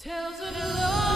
Tales of love.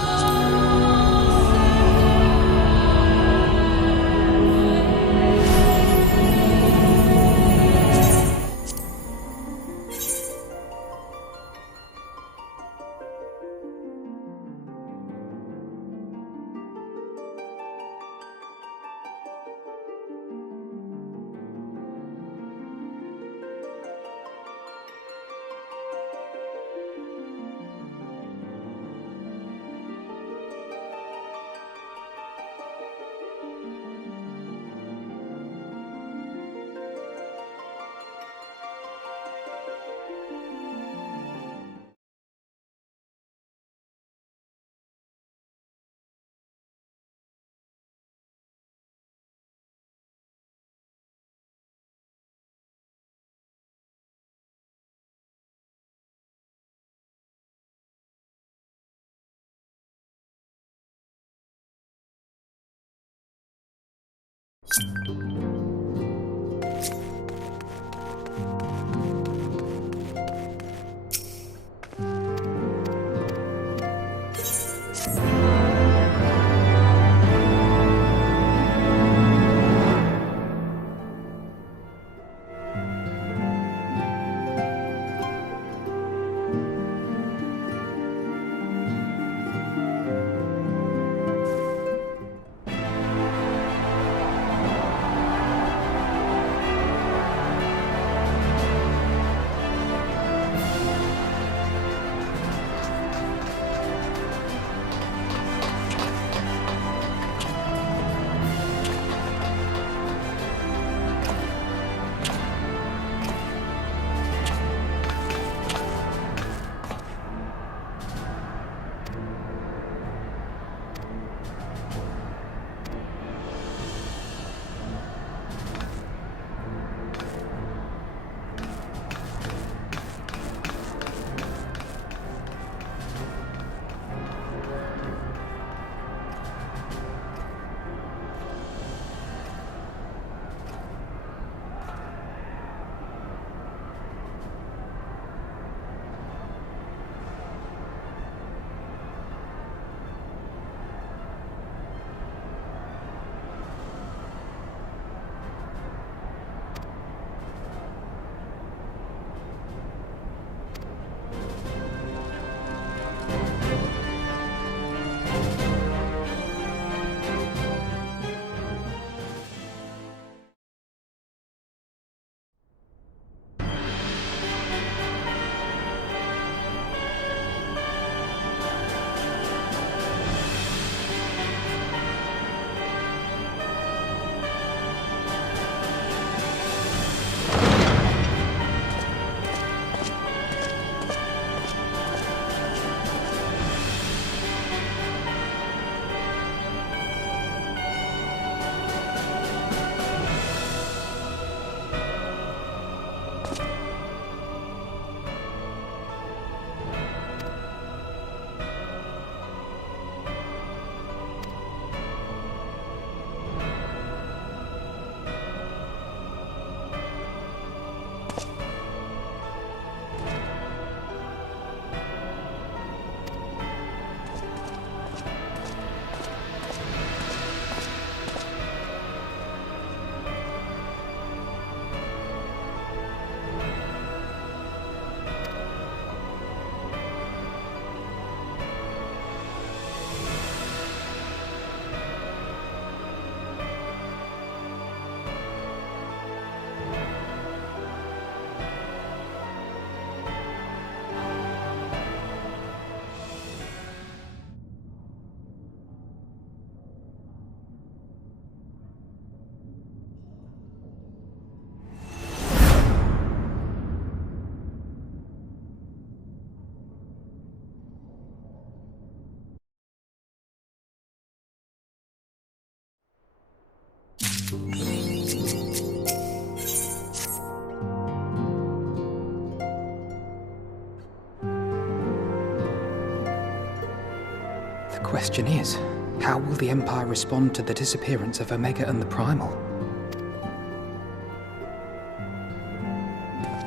The question is, how will the Empire respond to the disappearance of Omega and the Primal?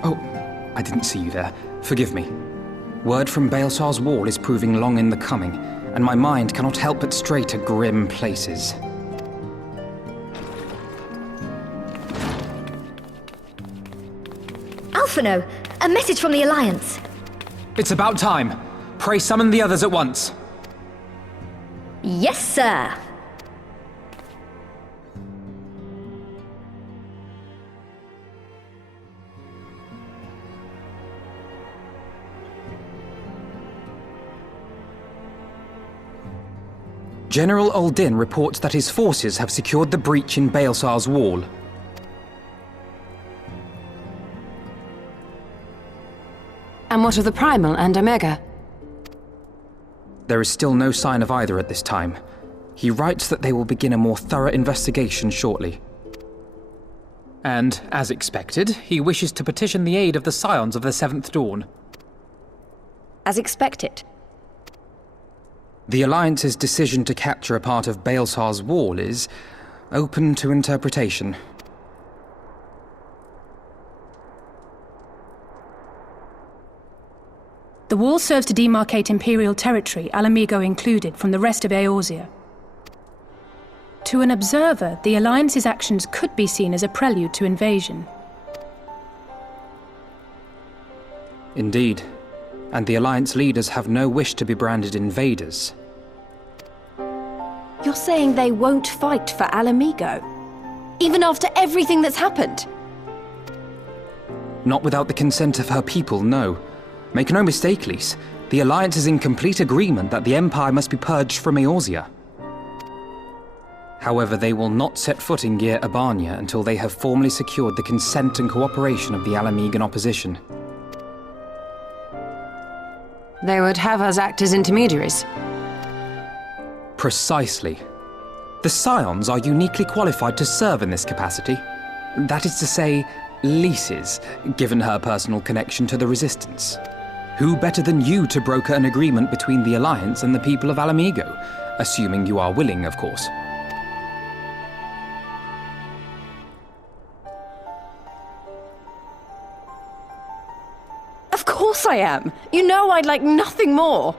Oh, I didn't see you there. Forgive me. Word from Baelsar's wall is proving long in the coming, and my mind cannot help but stray to grim places. Alphino, a message from the Alliance. It's about time. Pray summon the others at once. Yes, sir. General Uldin reports that his forces have secured the breach in Baelsar's wall. And what of the Primal and Omega? There is still no sign of either at this time. He writes that they will begin a more thorough investigation shortly. And, as expected, he wishes to petition the aid of the Scions of the Seventh Dawn. As expected. The Alliance's decision to capture a part of Baelsar's wall is open to interpretation. The wall serves to demarcate Imperial territory, Ala Mhigo included, from the rest of Eorzea. To an observer, the Alliance's actions could be seen as a prelude to invasion. Indeed. And the Alliance leaders have no wish to be branded invaders. You're saying they won't fight for Ala Mhigo? Even after everything that's happened? Not without the consent of her people, no. Make no mistake, Lys. The Alliance is in complete agreement that the Empire must be purged from Eorzea. However, they will not set foot in Gyr Abania until they have formally secured the consent and cooperation of the Ala Mhigan opposition. They would have us act as intermediaries. Precisely. The Scions are uniquely qualified to serve in this capacity. That is to say, Lys's, given her personal connection to the Resistance. Who better than you to broker an agreement between the Alliance and the people of Ala Mhigo? Assuming you are willing, of course. Of course I am! You know I'd like nothing more!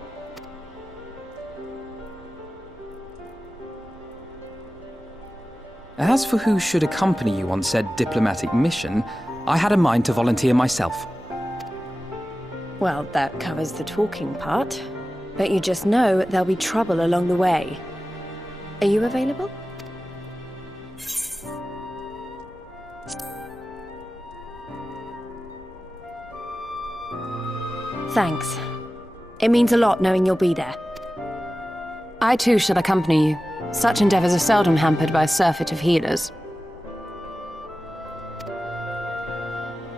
As for who should accompany you on said diplomatic mission, I had a mind to volunteer myself. Well, that covers the talking part. But you just know there'll be trouble along the way. Are you available? Thanks. It means a lot knowing you'll be there. I too shall accompany you. Such endeavors are seldom hampered by a surfeit of healers.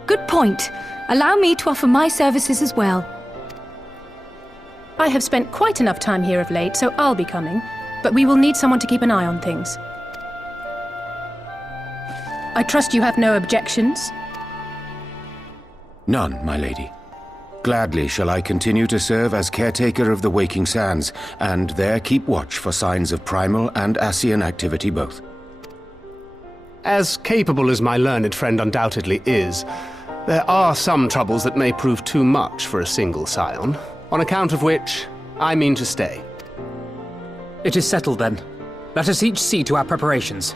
Good point. Allow me to offer my services as well. I have spent quite enough time here of late, so I'll be coming, but we will need someone to keep an eye on things. I trust you have no objections? None, my lady. Gladly shall I continue to serve as caretaker of the Waking Sands, and there keep watch for signs of primal and Ascian activity both. As capable as my learned friend undoubtedly is, there are some troubles that may prove too much for a single scion, on account of which I mean to stay. It is settled then. Let us each see to our preparations.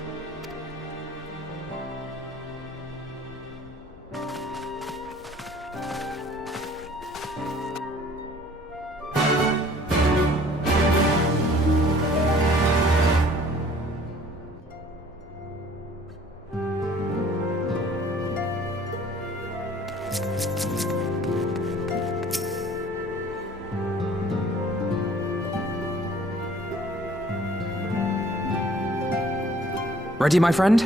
Ready, my friend?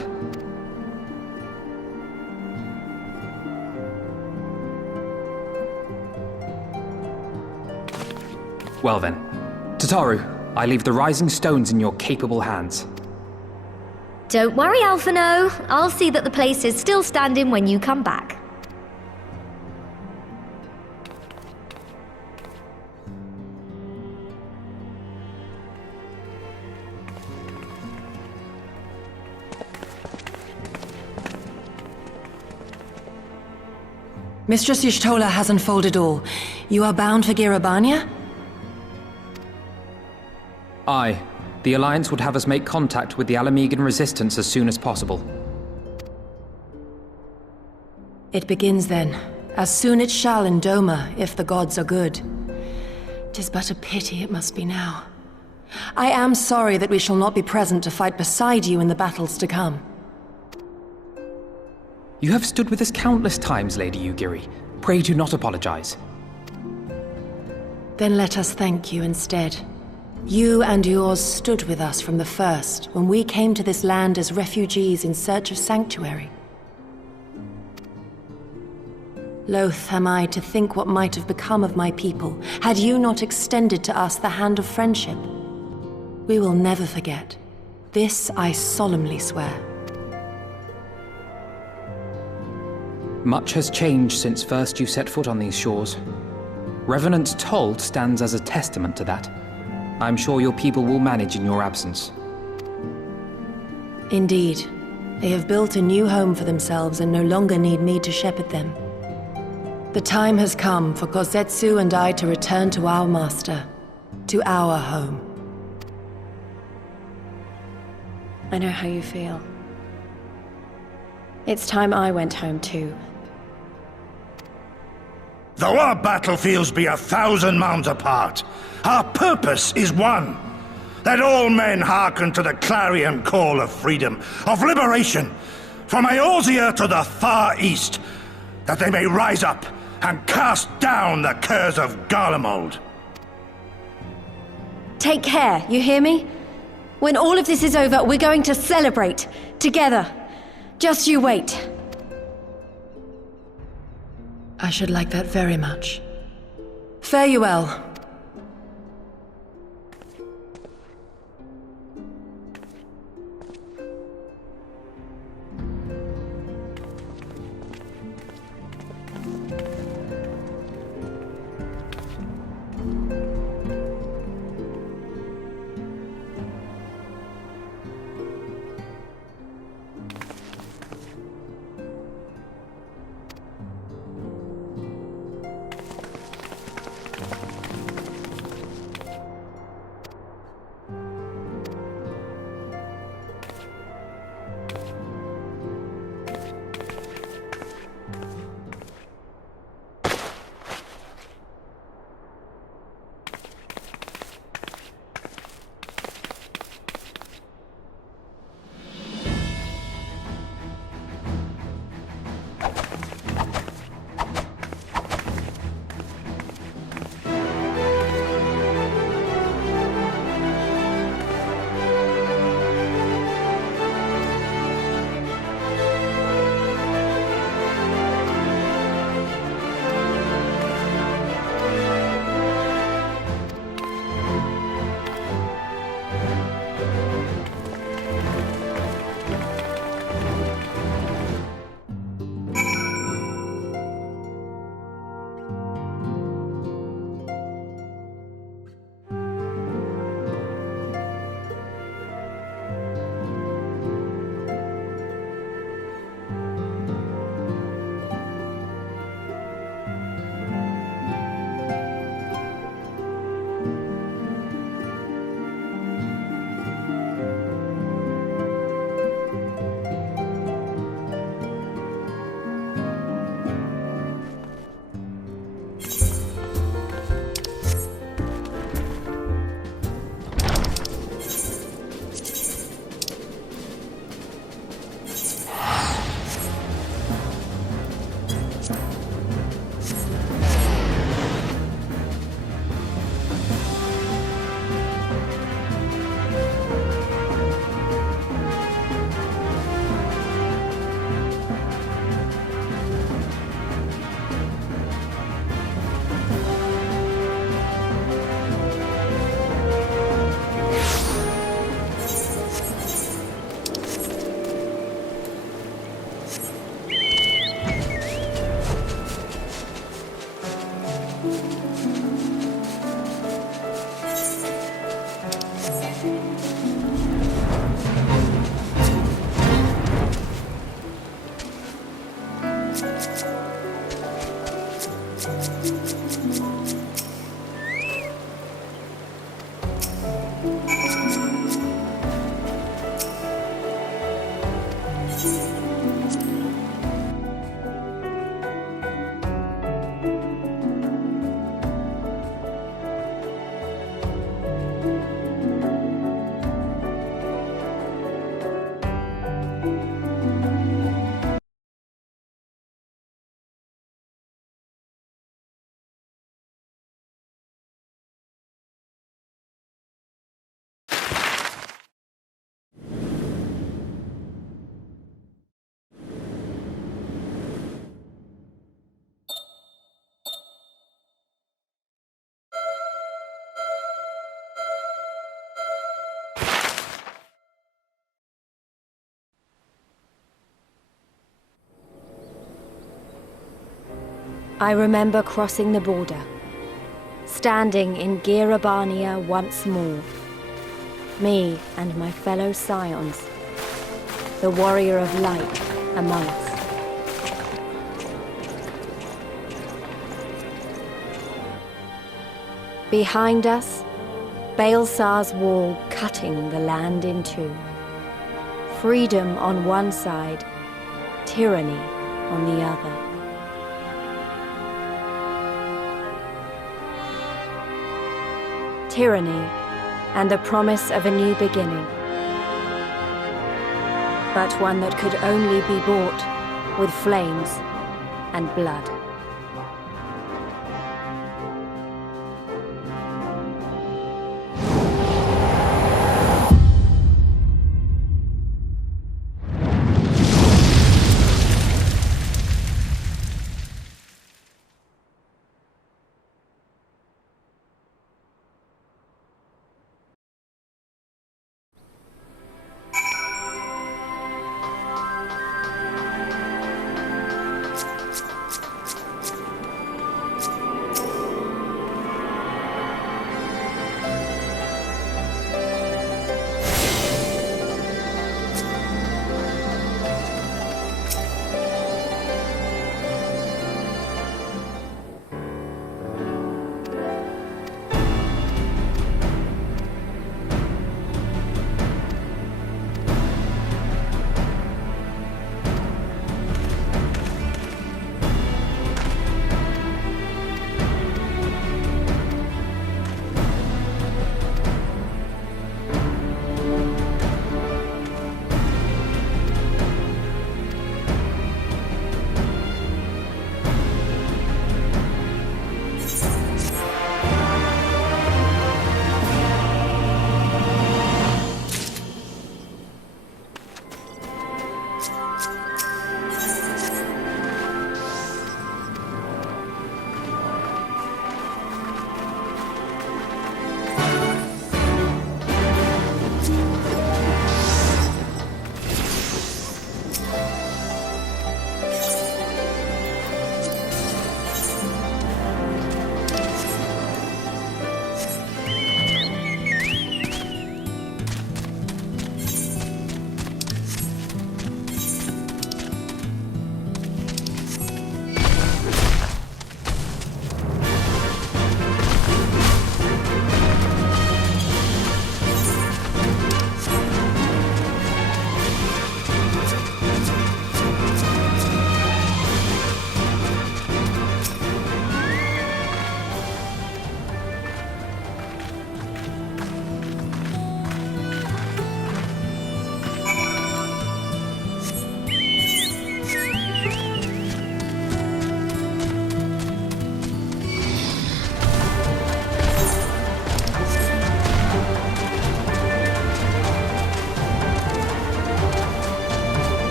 Well then. Tataru, I leave the Rising Stones in your capable hands. Don't worry, Alphino. I'll see that the place is still standing when you come back. Mistress Y'shtola has unfolded all. You are bound for Girabania? Aye. The Alliance would have us make contact with the Alamegan resistance as soon as possible. It begins then. As soon it shall in Doma, if the gods are good. 'Tis but a pity it must be now. I am sorry that we shall not be present to fight beside you in the battles to come. You have stood with us countless times, Lady Yugiri. Pray do not apologize. Then let us thank you instead. You and yours stood with us from the first, when we came to this land as refugees in search of sanctuary. Loath am I to think what might have become of my people, had you not extended to us the hand of friendship. We will never forget. This I solemnly swear. Much has changed since first you set foot on these shores. Revenant's Toll stands as a testament to that. I'm sure your people will manage in your absence. Indeed. They have built a new home for themselves and no longer need me to shepherd them. The time has come for Kozetsu and I to return to our master, to our home. I know how you feel. It's time I went home too. Though our battlefields be 1,000 mounds apart, our purpose is one. That all men hearken to the clarion call of freedom, of liberation, from Eorzea to the far east, that they may rise up and cast down the curse of Garlemald. Take care, you hear me? When all of this is over, we're going to celebrate. Together. Just you wait. I should like that very much. Fare you well. I remember crossing the border, standing in Girabania once more. Me and my fellow scions, the warrior of light among us. Behind us, Baelsar's wall cutting the land in two. Freedom on one side, tyranny on the other. Tyranny and the promise of a new beginning. But one that could only be bought with flames and blood.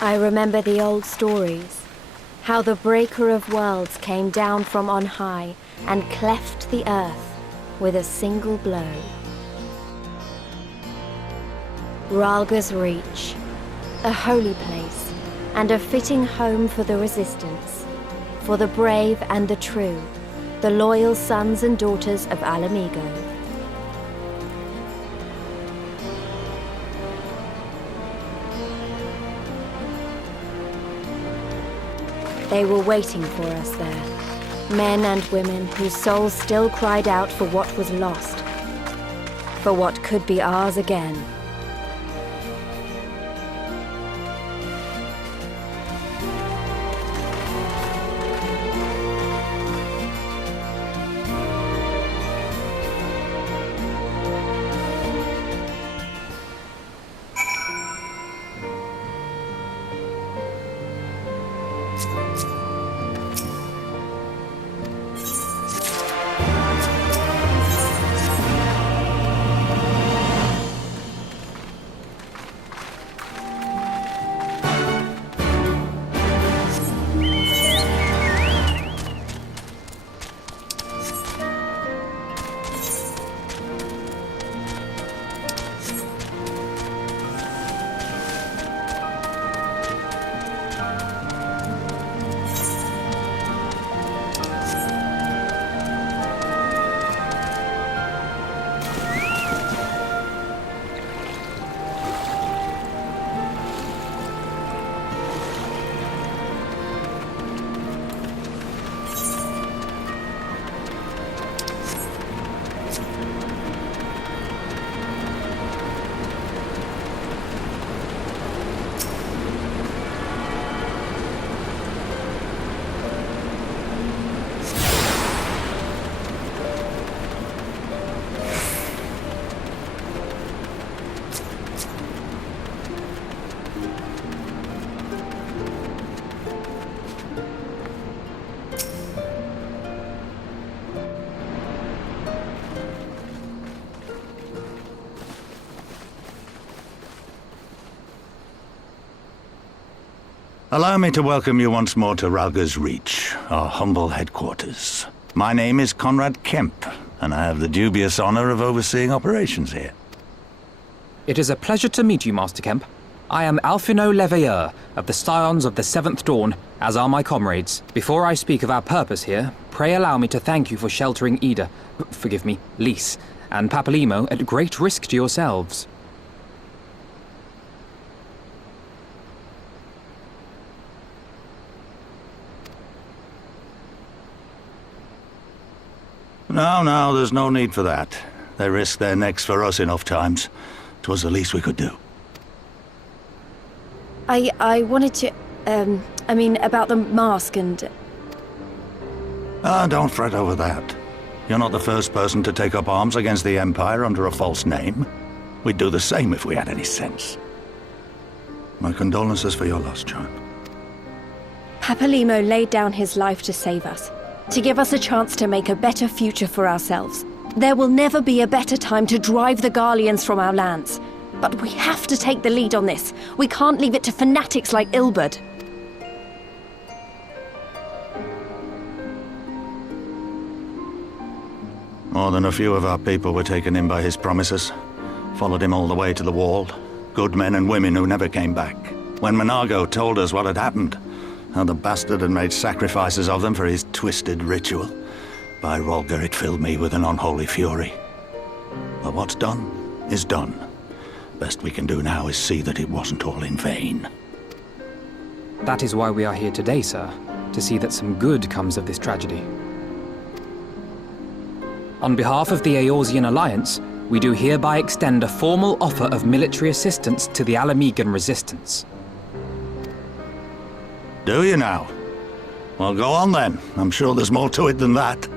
I remember the old stories. How the Breaker of Worlds came down from on high and cleft the earth with a single blow. Rhalga's Reach, a holy place and a fitting home for the Resistance, for the brave and the true, the loyal sons and daughters of Ala Mhigo. They were waiting for us there, men and women whose souls still cried out for what was lost, for what could be ours again. Allow me to welcome you once more to Rhalga's Reach, our humble headquarters. My name is Conrad Kemp, and I have the dubious honor of overseeing operations here. It is a pleasure to meet you, Master Kemp. I am Alphino Leveilleur of the Scions of the Seventh Dawn, as are my comrades. Before I speak of our purpose here, pray allow me to thank you for sheltering Ida, forgive me, Lys, and Papalymo at great risk to yourselves. No, there's no need for that. They risked their necks for us enough times. 'Twas the least we could do. I wanted to, about the mask and... Don't fret over that. You're not the first person to take up arms against the Empire under a false name. We'd do the same if we had any sense. My condolences for your loss, child. Papalymo laid down his life to save us, to give us a chance to make a better future for ourselves. There will never be a better time to drive the Garleans from our lands. But we have to take the lead on this. We can't leave it to fanatics like Ilberd. More than a few of our people were taken in by his promises. Followed him all the way to the Wall. Good men and women who never came back. When Menago told us what had happened, how the bastard had made sacrifices of them for his twisted ritual, by Rhalga it filled me with an unholy fury. But what's done is done. Best we can do now is see that it wasn't all in vain. That is why we are here today, sir, to see that some good comes of this tragedy. On behalf of the Eorzean Alliance, we do hereby extend a formal offer of military assistance to the Ala Mhigan resistance. Do you now? Well, go on then. I'm sure there's more to it than that.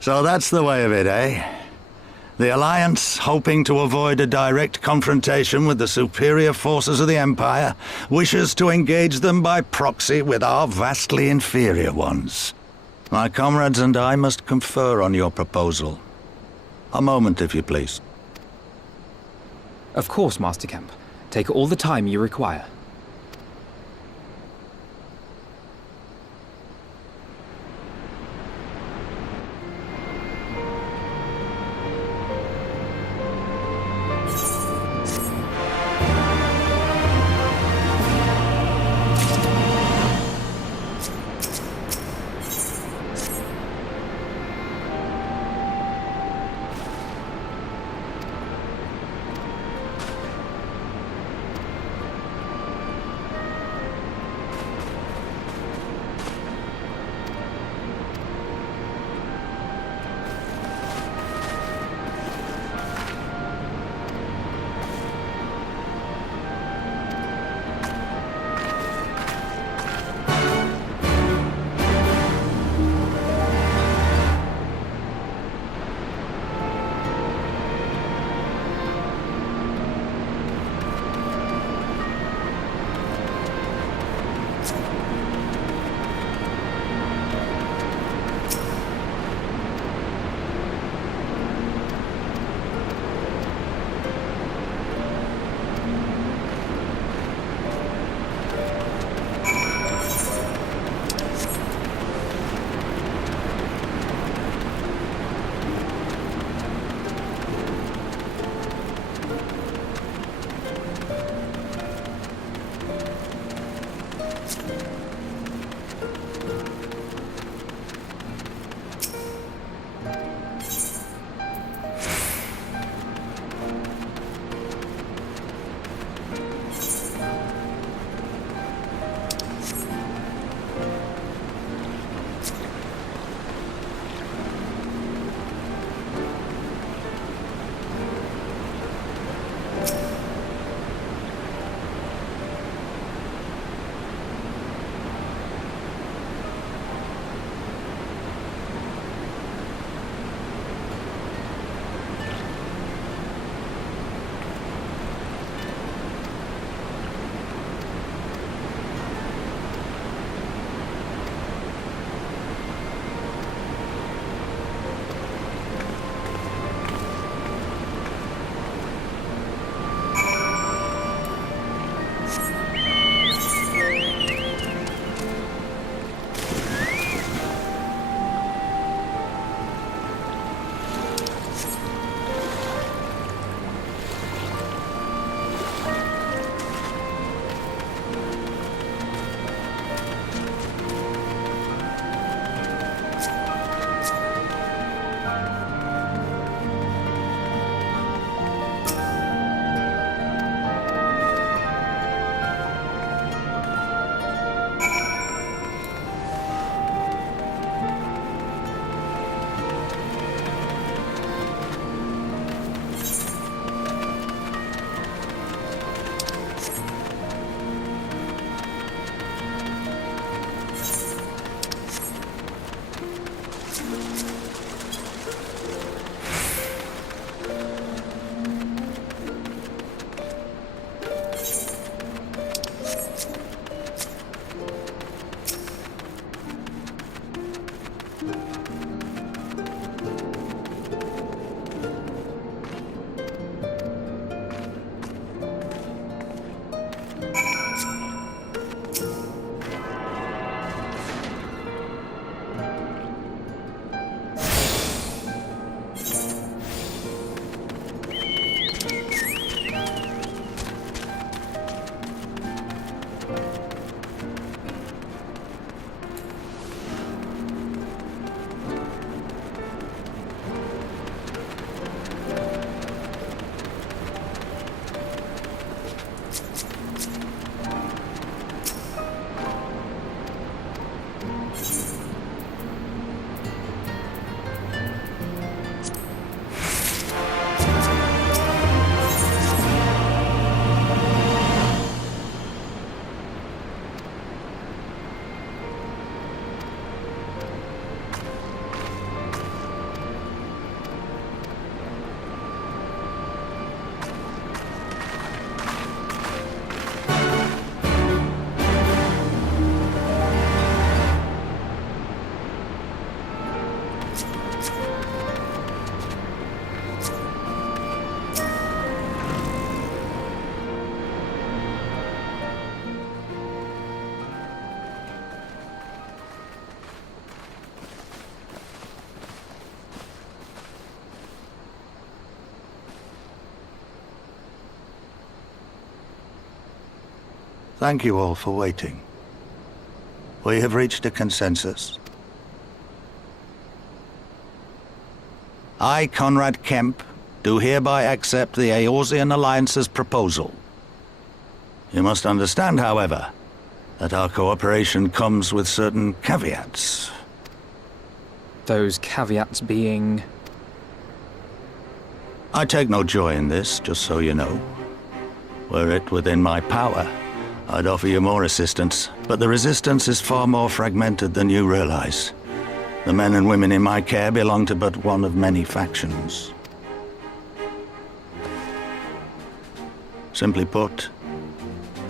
So that's the way of it, eh? The Alliance, hoping to avoid a direct confrontation with the superior forces of the Empire, wishes to engage them by proxy with our vastly inferior ones. My comrades and I must confer on your proposal. A moment, if you please. Of course, Master Kemp. Take all the time you require. Thank you all for waiting. We have reached a consensus. I, Conrad Kemp, do hereby accept the Eorzean Alliance's proposal. You must understand, however, that our cooperation comes with certain caveats. Those caveats being... I take no joy in this, just so you know. Were it within my power, I'd offer you more assistance, but the Resistance is far more fragmented than you realize. The men and women in my care belong to but one of many factions. Simply put,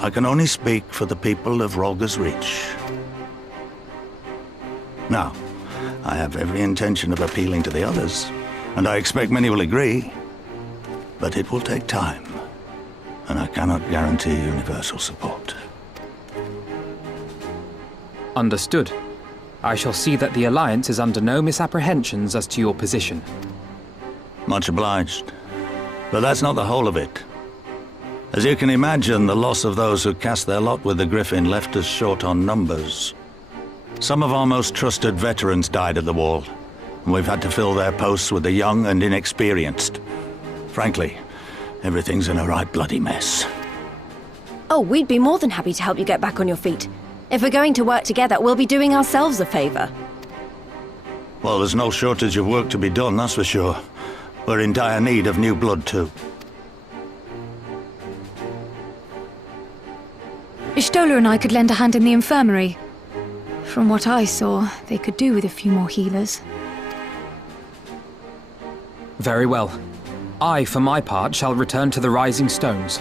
I can only speak for the people of Rolga's Reach. Now, I have every intention of appealing to the others, and I expect many will agree. But it will take time, and I cannot guarantee universal support. Understood. I shall see that the Alliance is under no misapprehensions as to your position. Much obliged. But that's not the whole of it. As you can imagine, the loss of those who cast their lot with the Griffin left us short on numbers. Some of our most trusted veterans died at the wall, and we've had to fill their posts with the young and inexperienced. Frankly, everything's in a right bloody mess. Oh, we'd be more than happy to help you get back on your feet. If we're going to work together, we'll be doing ourselves a favor. Well, there's no shortage of work to be done, that's for sure. We're in dire need of new blood, too. Ishtola and I could lend a hand in the infirmary. From what I saw, they could do with a few more healers. Very well. I, for my part, shall return to the Rising Stones.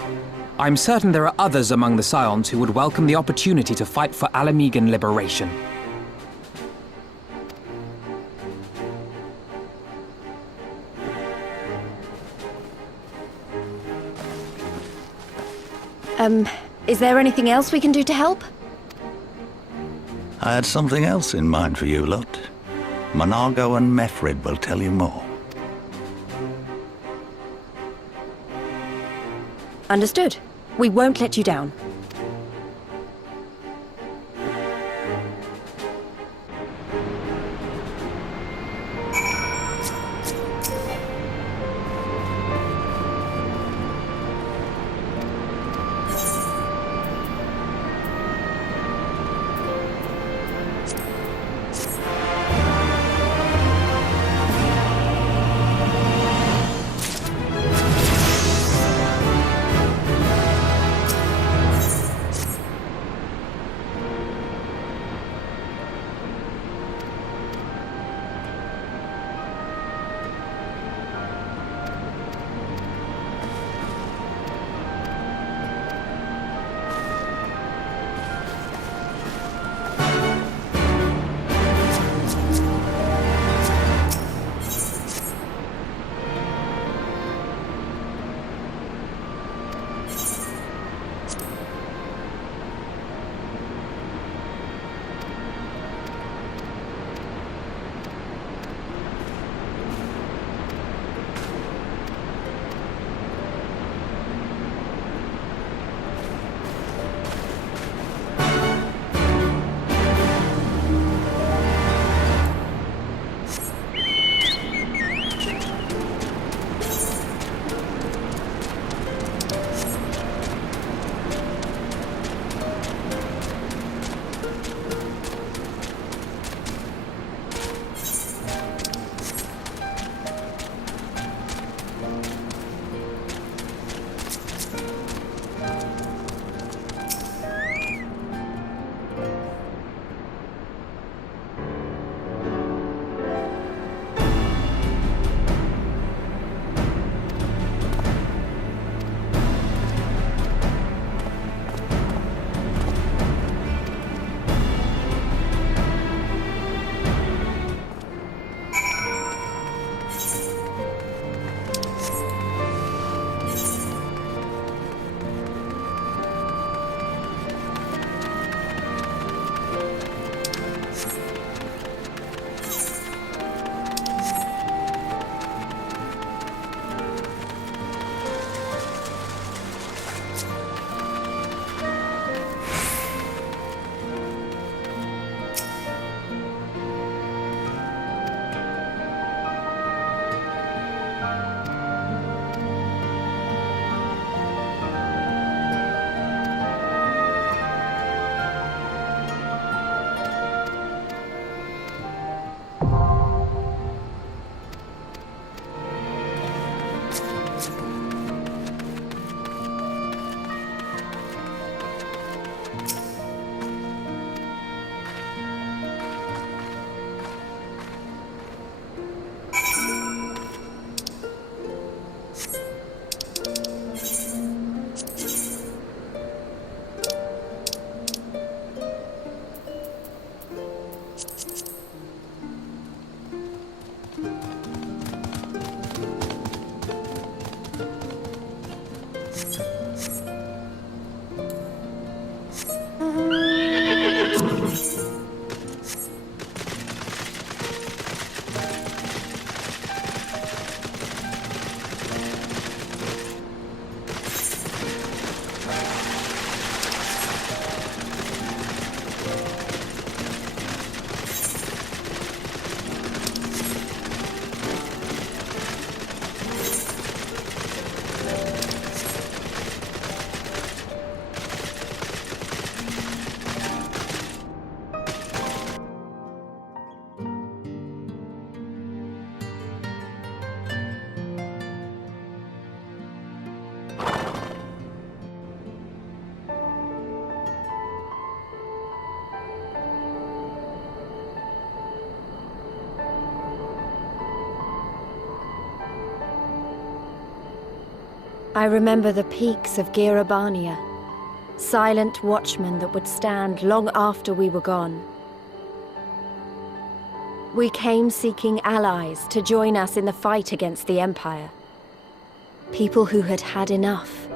I'm certain there are others among the Scions who would welcome the opportunity to fight for Alamegan liberation. Is there anything else we can do to help? I had something else in mind for you lot. Monargo and Mefrid will tell you more. Understood. We won't let you down. I remember the peaks of Girabania, silent watchmen that would stand long after we were gone. We came seeking allies to join us in the fight against the Empire. People who had had enough.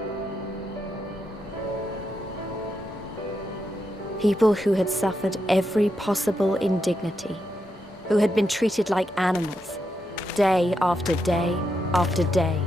People who had suffered every possible indignity, who had been treated like animals, day after day after day.